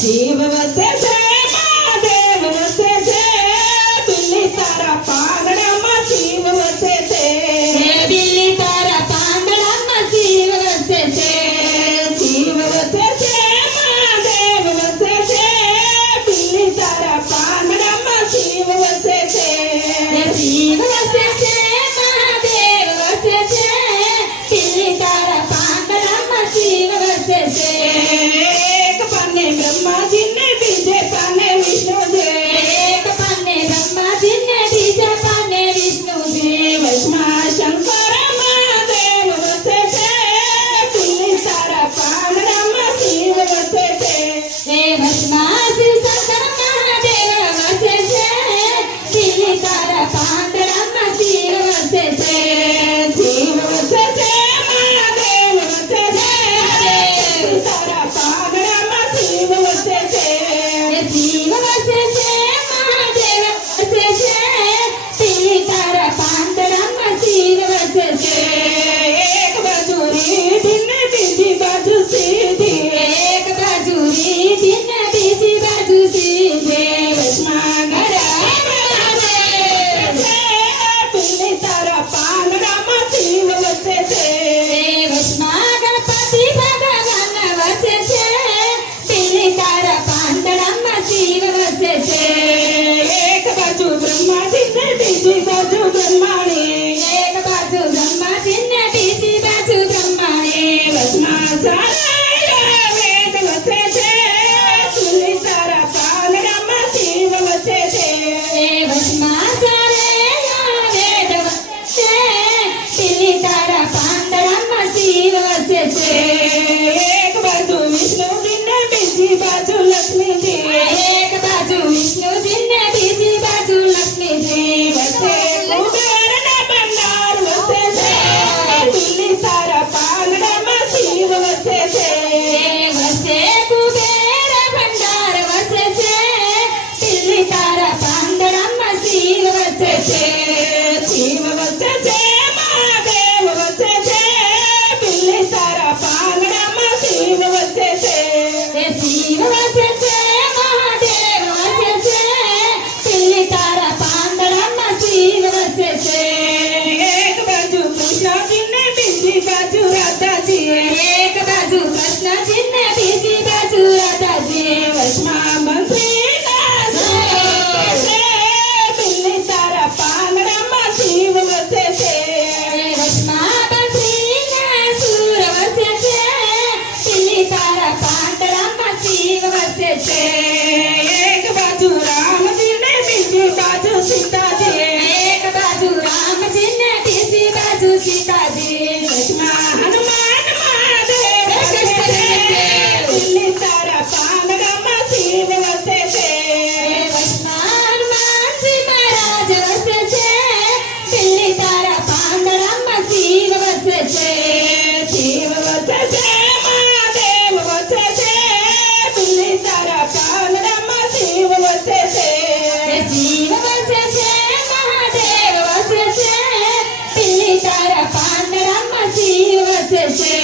शिव वसे छे महादेव वसे छे बिल्ली तारा पांगड़ा में शिव वसे छे बिल्ली तारा पांगड़ा में शिव वसे छे शिव वसे छे महादेव वसे छे बिल्ली तारा पांगड़ा में शिव वसे छे शिव वसे छे महादेव वसे छे बिल्ली तारा पांगड़ा में शिव वसे छे एक पन्ने ब्रह्मा जी ने बीजे पन्ने विष्णु जी एक पन्ने ब्रह्मा जी ने बीजे पन्ने विष्णु जी वसमा शंकर महादेव वसे छे बिल्ली तारा पांगड़ा में शिव वसे छे भस्मा शिव शंकर महादेव वसे छे बिल्ली तारा पांगड़ा में शिव वसे छे शिव वसे छे महादेव वसे छे बिल्ली तारा पांगड़ा में शिव वसे छे शिव वसे छे महादेव वसे छे बिल्ली तारा पांगड़ा में शिव वसे छे एक बाजू रीढ़ी ने बीजी बाजू सीधी एक बाजू रीढ़ी ने बीजी बाजू सीधे वसमा घरा बिल्ली तारा पांगड़ा में शिव वसे छे भस्मा गणपति भगवान वसे छे बिल्ली तारा पांगड़ा में शिव वसे छे एक बाजू ब्रह्मा जी ने बीजी बाजू ब्रह्माणी एक बाजू ब्रह्मा जी ने बीजी बाजू ब्रह्माणी वसमा सारा वेद वसे छे बिल्ली तारा पांगड़ा में शिव वसे छे भस्मा सारे वेद वसे बिल्ली तारा पांगड़ा में शिव वसे छे एक बाजू विष्णु जी ने बीजी बाजू लक्ष्मी जी एक बाजू विष्णु जी ने बीजी बाजू लक्ष्मी जी वसे कुबेर ने भंडार वसे छे बिल्ली तारा पांगड़ा में शिव वसे छे वसे कुबेर भंडार वसे छे बिल्ली तारा पांगड़ा में शिव वसे छे शिव वसे छे महादेव वसे छे बिल्ली तारा पांगड़ा में शिव वसे छे शिव वसे छे महादेव वसे छे बिल्ली तारा पांगड़ा में शिव वसे छे एक बाजू कृष्ण जी ने बीजी बाजू राधा जी एक बाजू कृष्ण जी ने बीजी बाजू राधा जी वसमा मंत्री बिल्ली तारा पांगड़ा में शिव वसे छे भस्मा बद्री ने सूर वसे छे बिल्ली तारा पांगड़ा में शिव वसे छे एक बाजू राम जी ने बीजी बाजू सीता जी एक बाजू राम जी ने बीजी बाजू सीता जी वसमा हनुमान महादेव वसे छे बिल्ली तारा पांगड़ा में शिव वसे छे भस्मा हनुमान जी महाराज वसे छे बिल्ली तारा पांगड़ा में शिव वसे छे शिव वसे छे महादेव वसे छे बिल्ली तारा पांगड़ा में शिव वसे छे शिव वसे छे महादेव वसे छे बिल्ली तारा पांगड़ा में शिव वसे छे